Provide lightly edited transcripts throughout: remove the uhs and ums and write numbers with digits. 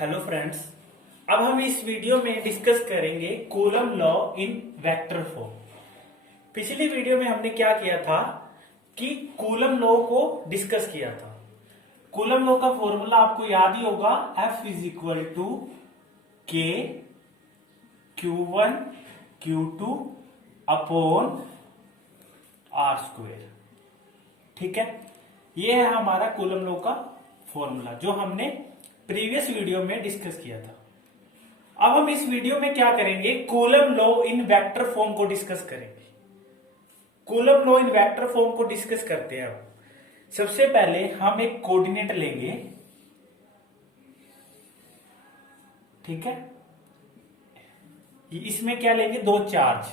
Hello friends. अब हम इस वीडियो में डिस्कस करेंगे coulomb law in vector form. पिछली वीडियो में हमने क्या किया था कि कूलम लॉ को डिस्कस किया था। कूलम लॉ का फॉर्मूला आपको याद ही होगा, F is equal to K Q1 Q2 upon are square. ठीक है, ये है हमारा कूलम लॉ का फॉर्मूला जो हमने प्रीवियस वीडियो में डिस्कस किया था। अब हम इस वीडियो में क्या करेंगे, coulomb law in vector form को डिस्कस करेंगे। Coulomb law in vector form को डिस्कस करते हैं। अब सबसे पहले हम एक कोऑर्डिनेट लेंगे, ठीक है। इसमें क्या लेंगे, दो चार्ज,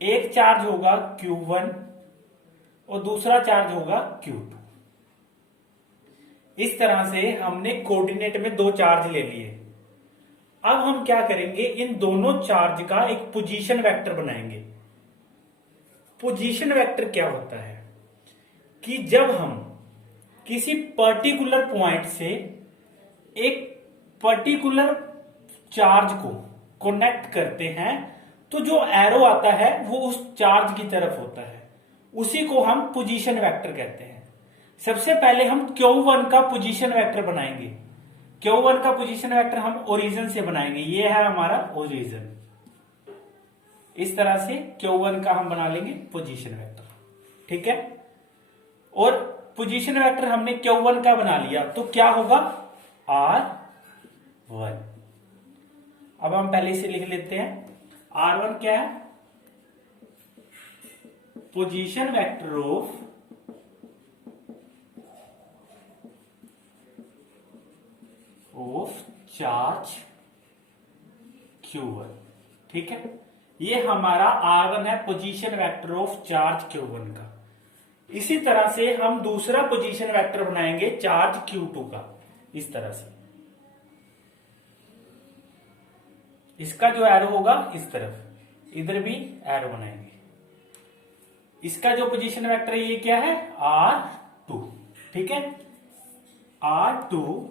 एक चार्ज होगा Q1 और दूसरा चार्ज होगा Q2। इस तरह से हमने कोऑर्डिनेट में दो चार्ज ले लिए। अब हम क्या करेंगे, इन दोनों चार्ज का एक पोजीशन वेक्टर बनाएंगे। पोजीशन वेक्टर क्या होता है कि जब हम किसी पर्टिकुलर पॉइंट से एक पर्टिकुलर चार्ज को कनेक्ट करते हैं तो जो एरो आता है वो उस चार्ज की तरफ होता है, उसी को हम पोजीशन वेक्टर कहते हैं। सबसे पहले हम Q1 का पोजीशन वेक्टर बनाएंगे। Q1 का पोजीशन वेक्टर हम ओरिजिन से बनाएंगे। ये है हमारा ओरिजिन। इस तरह से Q1 का हम बना लेंगे पोजीशन वेक्टर, ठीक है। और पोजीशन वेक्टर हमने Q1 का बना लिया तो क्या होगा, R1। अब हम पहले इसे लिख लेते हैं। R1 क्या है, position vector of charge Q1, ठीक है। ये हमारा R1 है, position vector of charge Q1 का। इसी तरह से हम दूसरा पोजीशन वेक्टर बनाएंगे चार्ज Q2 का, इस तरह से। इसका जो एरो होगा इस तरफ, इधर भी एरो बनाएंगे। इसका जो पोजीशन वेक्टर है ये क्या है, R2, ठीक है। R2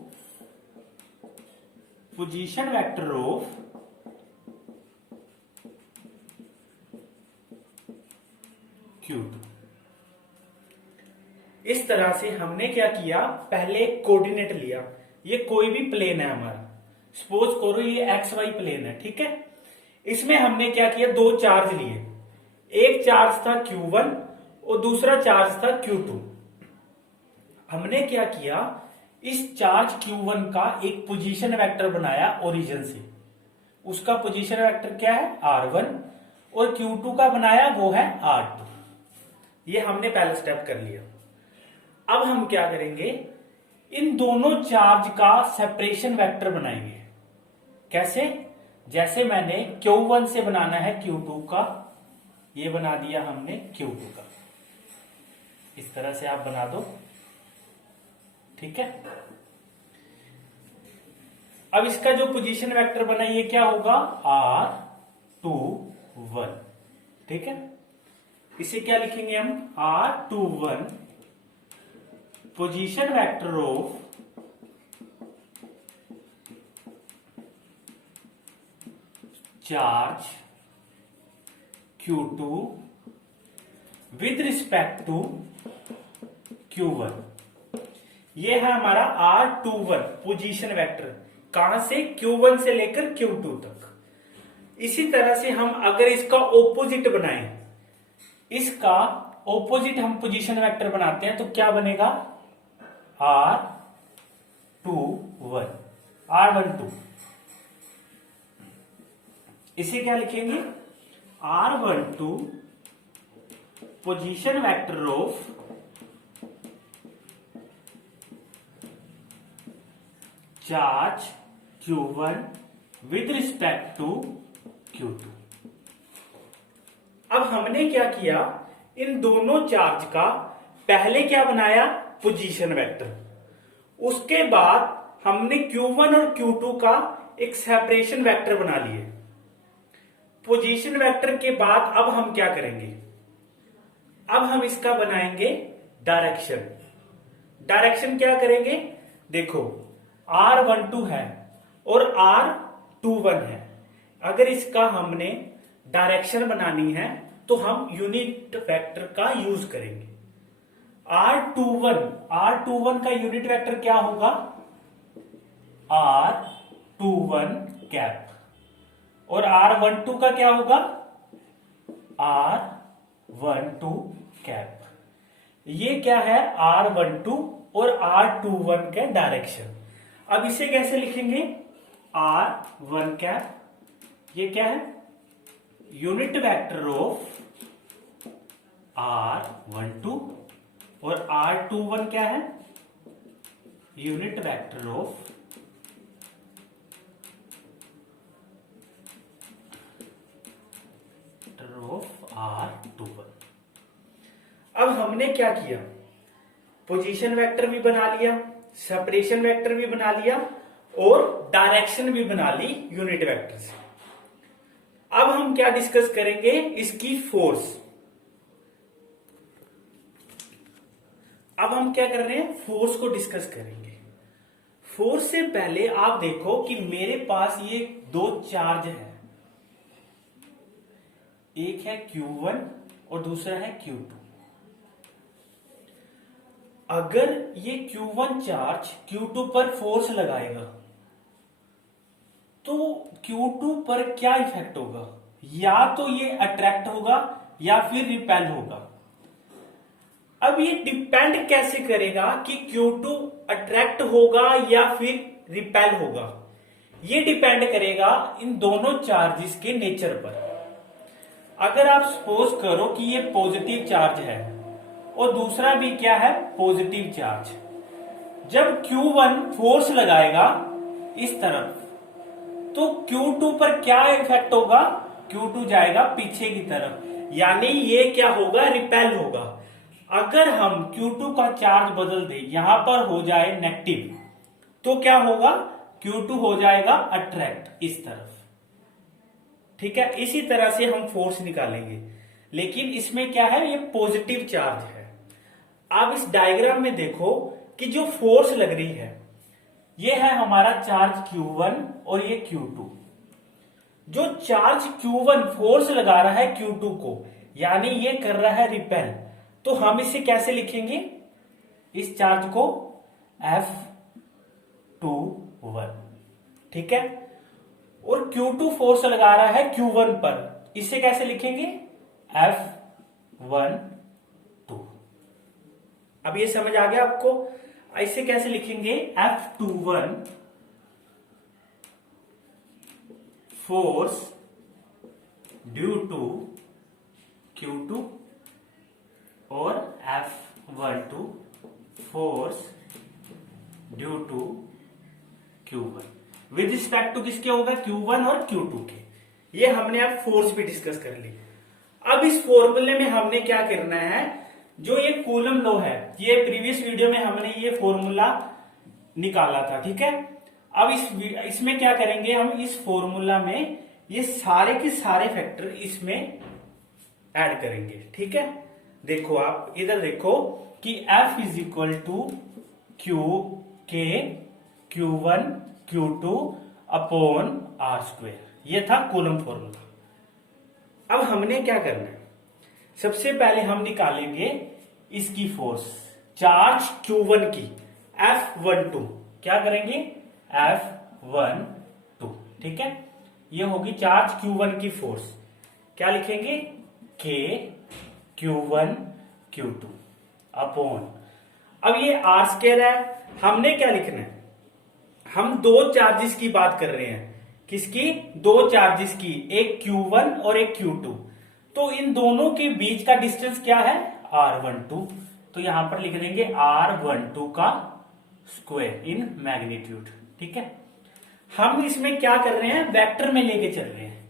position vector of Q2। इस तरह से हमने क्या किया, पहले कोऑर्डिनेट लिया। ये कोई भी प्लेन है हमारा, सपोज करो ये XY प्लेन है, ठीक है। इसमें हमने क्या किया, दो चार्ज लिए। एक चार्ज था Q1 और दूसरा चार्ज था Q2। हमने क्या किया, इस चार्ज Q1 का एक पोजीशन वेक्टर बनाया ओरिजिन से। उसका पोजीशन वेक्टर क्या है, R1, और Q2 का बनाया वो है R2। ये हमने पहला स्टेप कर लिया। अब हम क्या करेंगे, इन दोनों चार्ज का सेपरेशन वेक्टर बनाएंगे। कैसे, जैसे मैंने Q1 से बनाना है Q2 का, ये बना दिया हमने Q2 का। इस तरह से आप बना दो, ठीक है। अब इसका जो पोजीशन वेक्टर बना ये क्या होगा, R21, ठीक है। इसे क्या लिखेंगे हम, R21 position vector of charge Q2 with respect to Q1। ये है हमारा R21 पोजीशन वेक्टर, कहां से, Q1 से लेकर Q2 तक। इसी तरह से हम अगर इसका ऑपोजिट बनाएं, इसका ऑपोजिट हम पोजीशन वेक्टर बनाते हैं तो क्या बनेगा, R12। इसे क्या लिखेंगे, R12 position vector of charge Q1 with respect to Q2। अब हमने क्या किया, इन दोनों चार्ज का पहले क्या बनाया, पोजीशन वेक्टर। उसके बाद हमने Q1 और Q2 का एक सेपरेशन वेक्टर बना लिए। पोजीशन वेक्टर के बाद अब हम क्या करेंगे, अब हम इसका बनाएंगे डायरेक्शन। डायरेक्शन क्या करेंगे, देखो R12 है और R21 है। अगर इसका हमने डायरेक्शन बनानी है तो हम यूनिट वेक्टर का यूज करेंगे। R21 का यूनिट वेक्टर क्या होगा? R21 cap. और R12 का क्या होगा? R12 cap. ये क्या है? R12 और R21 के डायरेक्शन। अब इसे कैसे लिखेंगे? R1 कैप, ये क्या है? यूनिट वेक्टर ऑफ R12, और R21 क्या है? Unit vector of R21। अब हमने क्या किया? पोजीशन वेक्टर भी बना लिया, सेपरेशन वेक्टर भी बना लिया और डायरेक्शन भी बना ली यूनिट वेक्टर से। अब हम क्या डिस्कस करेंगे? इसकी फोर्स। अब हम क्या कर रहे हैं? फोर्स को डिस्कस करेंगे। फोर्स से पहले आप देखो कि मेरे पास ये दो चार्ज है, एक है Q1 और दूसरा है Q2। अगर ये Q1 चार्ज Q2 पर फोर्स लगाएगा तो Q2 पर क्या इफेक्ट होगा? या तो ये अट्रैक्ट होगा या फिर रिपेल होगा। अब ये डिपेंड कैसे करेगा कि Q2 अट्रैक्ट होगा या फिर रिपेल होगा? ये डिपेंड करेगा इन दोनों चार्जेस के नेचर पर। अगर आप सपोज करो कि ये पॉजिटिव चार्ज है और दूसरा भी क्या है? Positive charge. जब Q1 फोर्स लगाएगा इस तरफ तो Q2 पर क्या इफेक्ट होगा? Q2 जाएगा पीछे की तरफ, यानी ये क्या होगा? रिपेल होगा। अगर हम Q2 का चार्ज बदल दें, यहां पर हो जाए नेगेटिव, तो क्या होगा? Q2 हो जाएगा अट्रैक्ट इस तरफ। ठीक है, इसी तरह से हम फोर्स निकालेंगे, लेकिन इसमें क्या है? ये पॉजिटिव चार्ज है। अब इस डायग्राम में देखो कि जो फोर्स लग रही है ये है हमारा चार्ज Q1 और ये Q2। जो चार्ज Q1 फोर्स लगा रहा है Q2 को, यानी ये कर रहा है रिपेल, तो हम इसे कैसे लिखेंगे? इस चार्ज को F21। ठीक है, और Q2 फोर्स लगा रहा है Q1 पर, इसे कैसे लिखेंगे? F12। अब ये समझ आ गया आपको? इसे कैसे लिखेंगे? F21 force due to Q2 और F12 force due to Q1। With respect to किसके होगा? Q1 और Q2 के। ये हमने अब फोर्स भी डिस्कस कर ली। अब इस फॉर्मूले में हमने क्या करना है? जो ये कूलम लॉ है, ये प्रीवियस वीडियो में हमने ये फॉर्मूला निकाला था। ठीक है, अब इसमें क्या करेंगे? हम इस फॉर्मूला में ये सारे के सारे फैक्टर इसमें ऐड करेंगे। ठीक है, देखो आप इधर देखो कि F is equal to Q Q1 Q2 upon R²। ये था कूलम फॉर्मूला। अब हमने क्या करना है? सबसे पहले हम निकालेंगे इसकी फोर्स, चार्ज Q1 की, F12। क्या करेंगे? F12। ठीक है, ये होगी चार्ज Q1 की फोर्स। क्या लिखेंगे? K Q1 Q2 अपॉन, अब ये R² है, हमने क्या लिखना है? हम दो चार्जेस की बात कर रहे हैं। किसकी? दो चार्जेस की, एक Q1 और एक Q2। तो इन दोनों के बीच का डिस्टेंस क्या है? R12। तो यहां पर लिख देंगे R12 का स्क्वायर इन मैग्नीट्यूड। ठीक है, हम इसमें क्या कर रहे हैं? वेक्टर में लेके चल रहे हैं।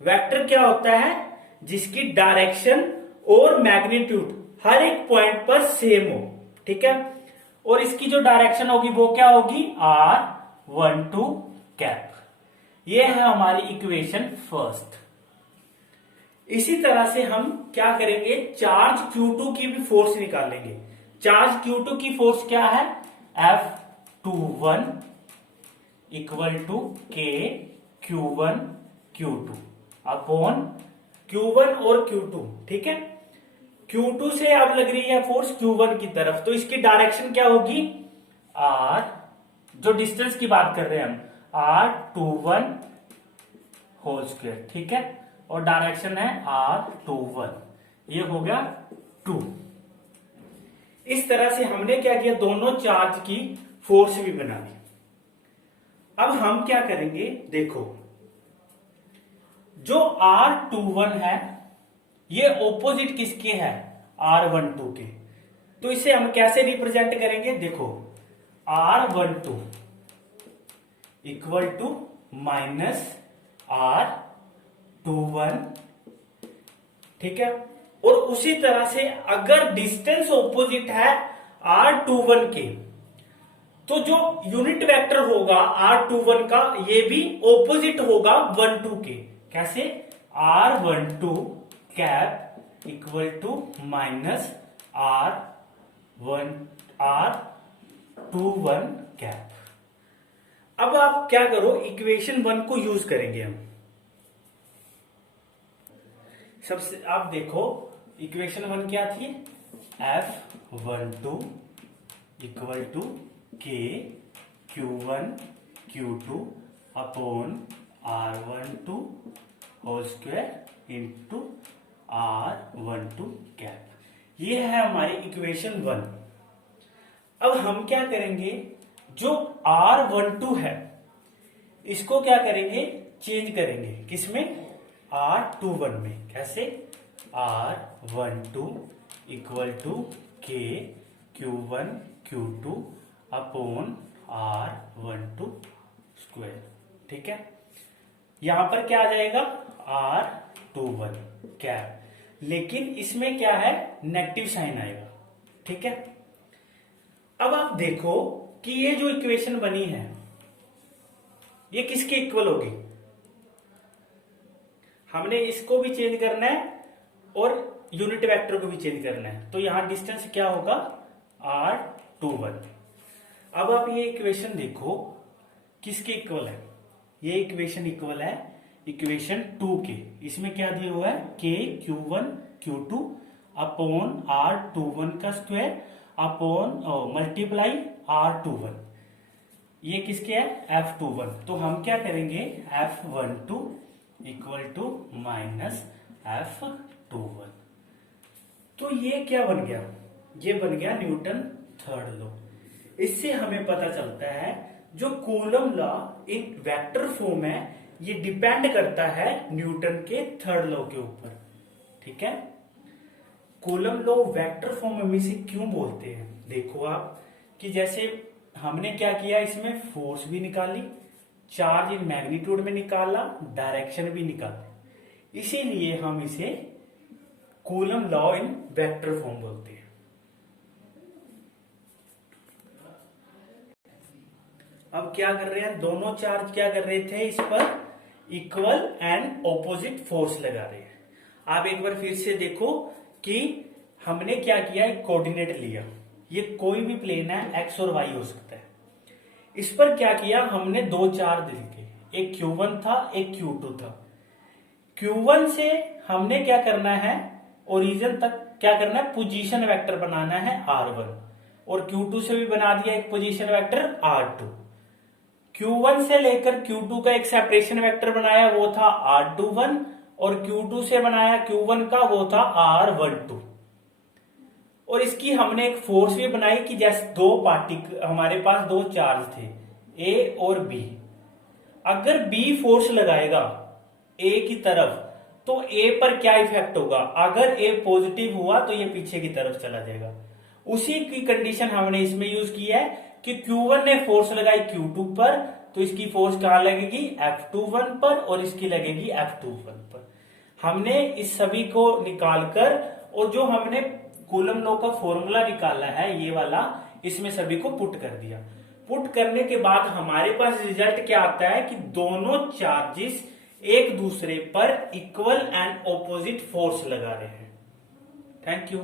वेक्टर क्या होता है? जिसकी डायरेक्शन और मैग्नीट्यूड हर एक पॉइंट पर सेम हो। ठीक है, और इसकी जो डायरेक्शन होगी वो क्या होगी? R12 cap. ये है हमारी इक्वेशन फर्स्ट। इसी तरह से हम क्या करेंगे? चार्ज Q2 की भी फोर्स निकालेंगे। चार्ज Q2 की फोर्स क्या है? F21 equal to K Q1 Q2 upon Q1 और Q2, ठीक है। Q2 से अब लग रही है फोर्स Q1 की तरफ, तो इसकी डायरेक्शन क्या होगी, R, जो डिस्टेंस की बात कर रहे हैं हम, R21 होल स्क्वायर, ठीक है, और डायरेक्शन है R21, ये हो गया 2। इस तरह से हमने क्या किया, दोनों चार्ज की फोर्स भी बना दी। अब हम क्या करेंगे, देखो जो R21 है ये ऑपोजिट किसके है, R12 के, तो इसे हम कैसे रिप्रेजेंट करेंगे, देखो R12 equal to minus R21, ठीक है। और उसी तरह से अगर डिस्टेंस ऑपोजिट है R21 के, तो जो यूनिट वेक्टर होगा R21 का ये भी ऑपोजिट होगा 12 के, कैसे, R12 cap equal to minus R21 cap. अब आप क्या करो, इक्वेशन 1 को यूज करेंगे हम। सबसे आप देखो इक्वेशन 1 क्या थी, F12 equal to K Q1 Q2 upon R12 whole square into R12 cap, ये है हमारी इक्वेशन 1। अब हम क्या करेंगे, जो R12 है इसको क्या करेंगे, चेंज करेंगे, किसमें, R21 में, कैसे, R12 equal to K Q1 Q2 upon R12 square, ठीक है। यहां पर क्या आ जाएगा, R21 कैप, लेकिन इसमें क्या है, नेगेटिव साइन आएगा, ठीक है। अब आप देखो कि ये जो इक्वेशन बनी है ये किसके इक्वल होगी, हमने इसको भी चेंज करना है और यूनिट वेक्टर को भी चेंज करना है, तो यहां डिस्टेंस क्या होगा, R21। अब आप ये इक्वेशन देखो किसके इक्वल है, ये इक्वेशन इक्वल है इक्वेशन 2 के। इसमें क्या दिया हुआ है, के Q1 Q2 अपॉन R21 का स्क्वायर अपॉन मल्टीप्लाई R21, ये किसके है, F21। तो हम क्या करेंगे, F12 equal to minus F21, तो ये क्या बन गया, ये बन गया न्यूटन थर्ड लॉ। इससे हमें पता चलता है जो coulomb law in vector form है ये डिपेंड करता है न्यूटन के थर्ड लॉ के ऊपर, ठीक है। कूलम लॉ वेक्टर फॉर्म में से क्यों बोलते हैं, देखो आप कि जैसे हमने क्या किया, इसमें फोर्स भी निकाली, चार्ज इन मैग्नीट्यूड में निकाला, डायरेक्शन भी निकाली, इसीलिए हम इसे coulomb law in vector form बोलते हैं। अब क्या कर रहे हैं, दोनों चार्ज क्या कर रहे थे, इस पर इक्वल एंड ऑपोजिट फोर्स लगा रहे हैं। आप एक बार फिर से देखो कि हमने क्या किया, एक कोऑर्डिनेट लिया, ये कोई भी प्लेन है, एक्स और वाई हो सकता है। इस पर क्या किया, हमने दो चार्ज लिखे, एक Q1 था एक Q2 था। Q1 से हमने क्या करना है, ओरिजिन तक क्या करना है, पोजीशन वेक्टर बनाना है R1, और Q2 से भी बना दिया एक पोजीशन वेक्टर R2। Q1 से लेकर Q2 का एक सेपरेशन वेक्टर बनाया, वो था R21, और Q2 से बनाया Q1 का, वो था R12। और इसकी हमने एक फोर्स भी बनाई कि जैसे दो पार्टिकल, हमारे पास दो चार्ज थे A और B, अगर B फोर्स लगाएगा A की तरफ तो A पर क्या इफेक्ट होगा, अगर A पॉजिटिव हुआ तो ये पीछे की तरफ चला जाएगा। उसी की कंडीशन हमने इसमें यूज की है कि Q1 ने फोर्स लगाई Q2 पर, तो इसकी फोर्स कहां लगेगी, F21 पर, और इसकी लगेगी F21 पर। हमने इस सभी को निकालकर, और जो हमने कूलम लॉ का फॉर्मूला निकाला है ये वाला, इसमें सभी को पुट कर दिया। पुट करने के बाद हमारे पास रिजल्ट क्या आता है कि दोनों चार्जेस एक दूसरे पर इक्वल एंड ऑपोजिट फोर्स लगा रहे हैं। Thank you.